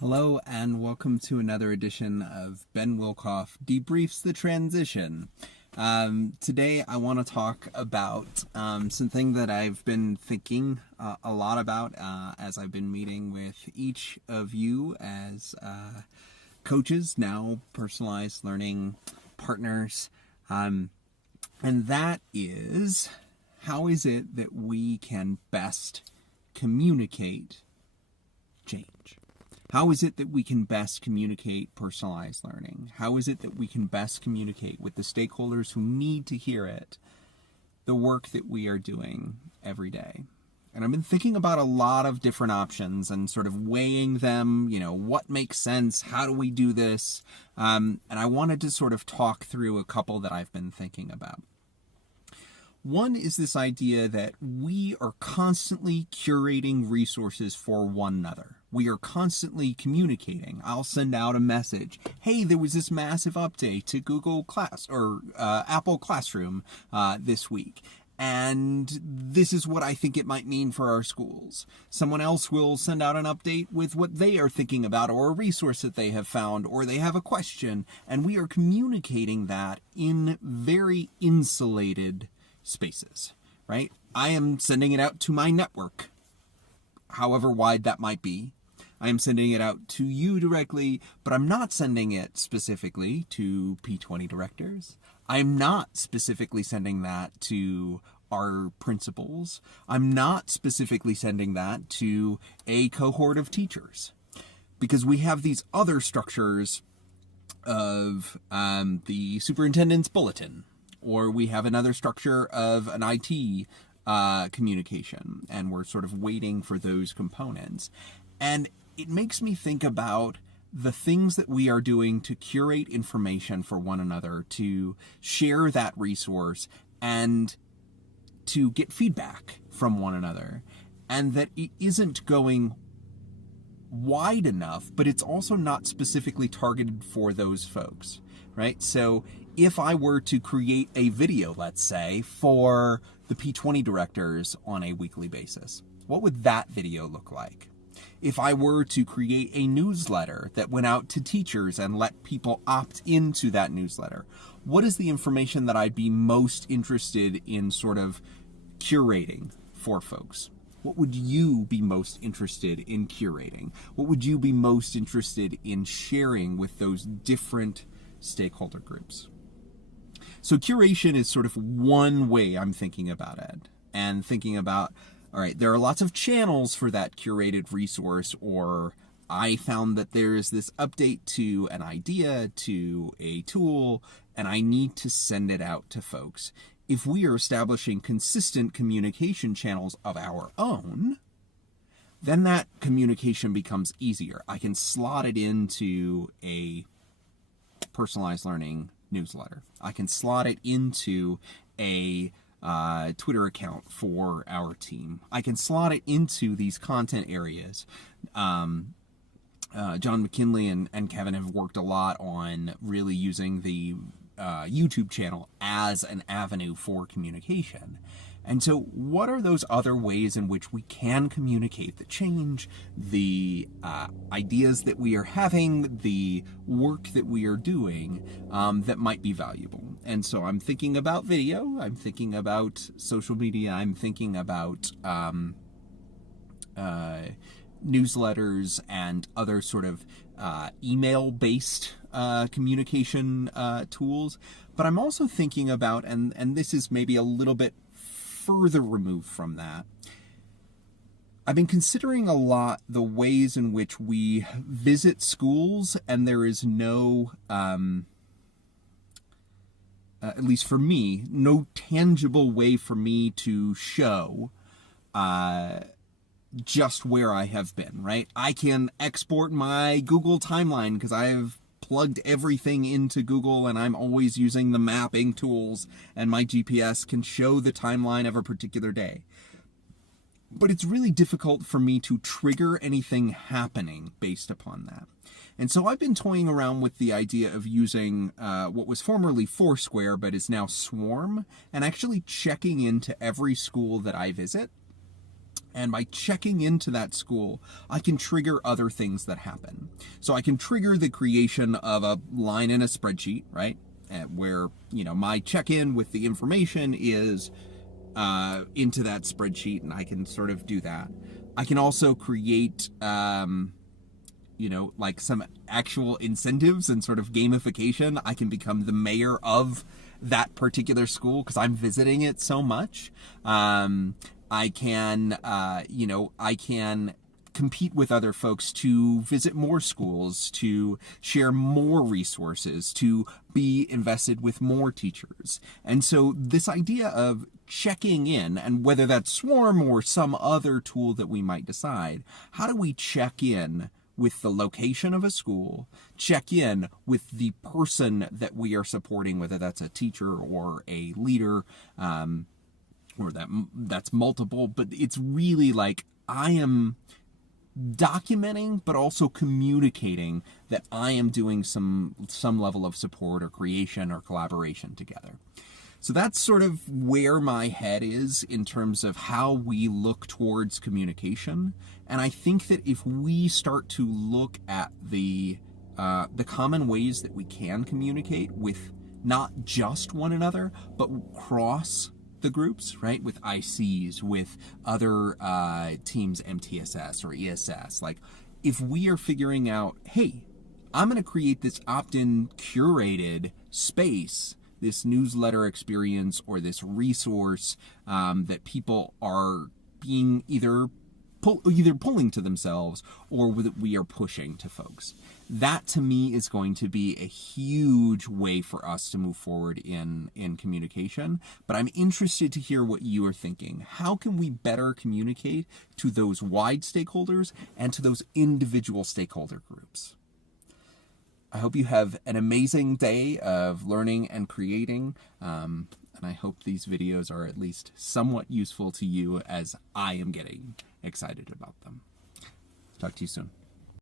Hello and welcome to another edition of Ben Wilkoff Debriefs the Transition. Today I want to talk about something that I've been thinking a lot about as I've been meeting with each of you as coaches, now personalized learning partners. And that is, how is it that we can best communicate change? How is it that we can best communicate personalized learning? How is it that we can best communicate with the stakeholders who need to hear it, the work that we are doing every day? And I've been thinking about a lot of different options and sort of weighing them, what makes sense? How do we do this? And I wanted to sort of talk through a couple that I've been thinking about. One is this idea that we are constantly curating resources for one another. We are constantly communicating. I'll send out a message. Hey, there was this massive update to Google Class or Apple Classroom this week. And this is what I think it might mean for our schools. Someone else will send out an update with what they are thinking about or a resource that they have found or they have a question. And we are communicating that in very insulated spaces, right? I am sending it out to my network, however wide that might be. I am sending it out to you directly, but I'm not sending it specifically to P20 directors. I'm not specifically sending that to our principals. I'm not specifically sending that to a cohort of teachers, because we have these other structures of the superintendent's bulletin, or we have another structure of an IT communication, and we're sort of waiting for those components. And it makes me think about the things that we are doing to curate information for one another, to share that resource, and to get feedback from one another. And that it isn't going wide enough, but it's also not specifically targeted for those folks, right? So if I were to create a video, let's say, for the P20 directors on a weekly basis, what would that video look like? If I were to create a newsletter that went out to teachers and let people opt into that newsletter, what is the information that I'd be most interested in sort of curating for folks? What would you be most interested in curating? What would you be most interested in sharing with those different stakeholder groups? So curation is sort of one way I'm thinking about it, and thinking about, all right, there are lots of channels for that curated resource, or I found that there is this update to an idea, to a tool, and I need to send it out to folks. If we are establishing consistent communication channels of our own, then that communication becomes easier. I can slot it into a personalized learning newsletter. I can slot it into a Twitter account for our team. I can slot it into these content areas. John McKinley and Kevin have worked a lot on really using the YouTube channel as an avenue for communication. And so what are those other ways in which we can communicate the change, the ideas that we are having, the work that we are doing that might be valuable? And so I'm thinking about video, I'm thinking about social media, I'm thinking about newsletters and other sort of email-based communication tools. But I'm also thinking about, and this is maybe a little bit further removed from that, I've been considering a lot the ways in which we visit schools and there is no, at least for me, no tangible way for me to show just where I have been, right? I can export my Google timeline because I've plugged everything into Google and I'm always using the mapping tools, and my GPS can show the timeline of a particular day. But it's really difficult for me to trigger anything happening based upon that. And so I've been toying around with the idea of using what was formerly Foursquare but is now Swarm, and actually checking into every school that I visit And by checking into that school, I can trigger other things that happen. So I can trigger the creation of a line in a spreadsheet, right? Where, my check-in with the information is into that spreadsheet, and I can sort of do that. I can also create, like some actual incentives and sort of gamification. I can become the mayor of that particular school because I'm visiting it so much. I can compete with other folks to visit more schools, to share more resources, to be invested with more teachers. And so this idea of checking in, and whether that's Swarm or some other tool that we might decide, how do we check in with the location of a school, check in with the person that we are supporting, whether that's a teacher or a leader, or that's multiple, but it's really like I am documenting but also communicating that I am doing some level of support or creation or collaboration together. So that's sort of where my head is in terms of how we look towards communication. And I think that if we start to look at the common ways that we can communicate with not just one another, but cross the groups, right? With ICs, with other teams, MTSS or ESS. Like, if we are figuring out, hey, I'm going to create this opt-in curated space, this newsletter experience or this resource that people are being either pulling to themselves or that we are pushing to folks. That to me is going to be a huge way for us to move forward in communication. But I'm interested to hear what you are thinking. How can we better communicate to those wide stakeholders and to those individual stakeholder groups? I hope you have an amazing day of learning and creating, and I hope these videos are at least somewhat useful to you as I am getting excited about them. Talk to you soon.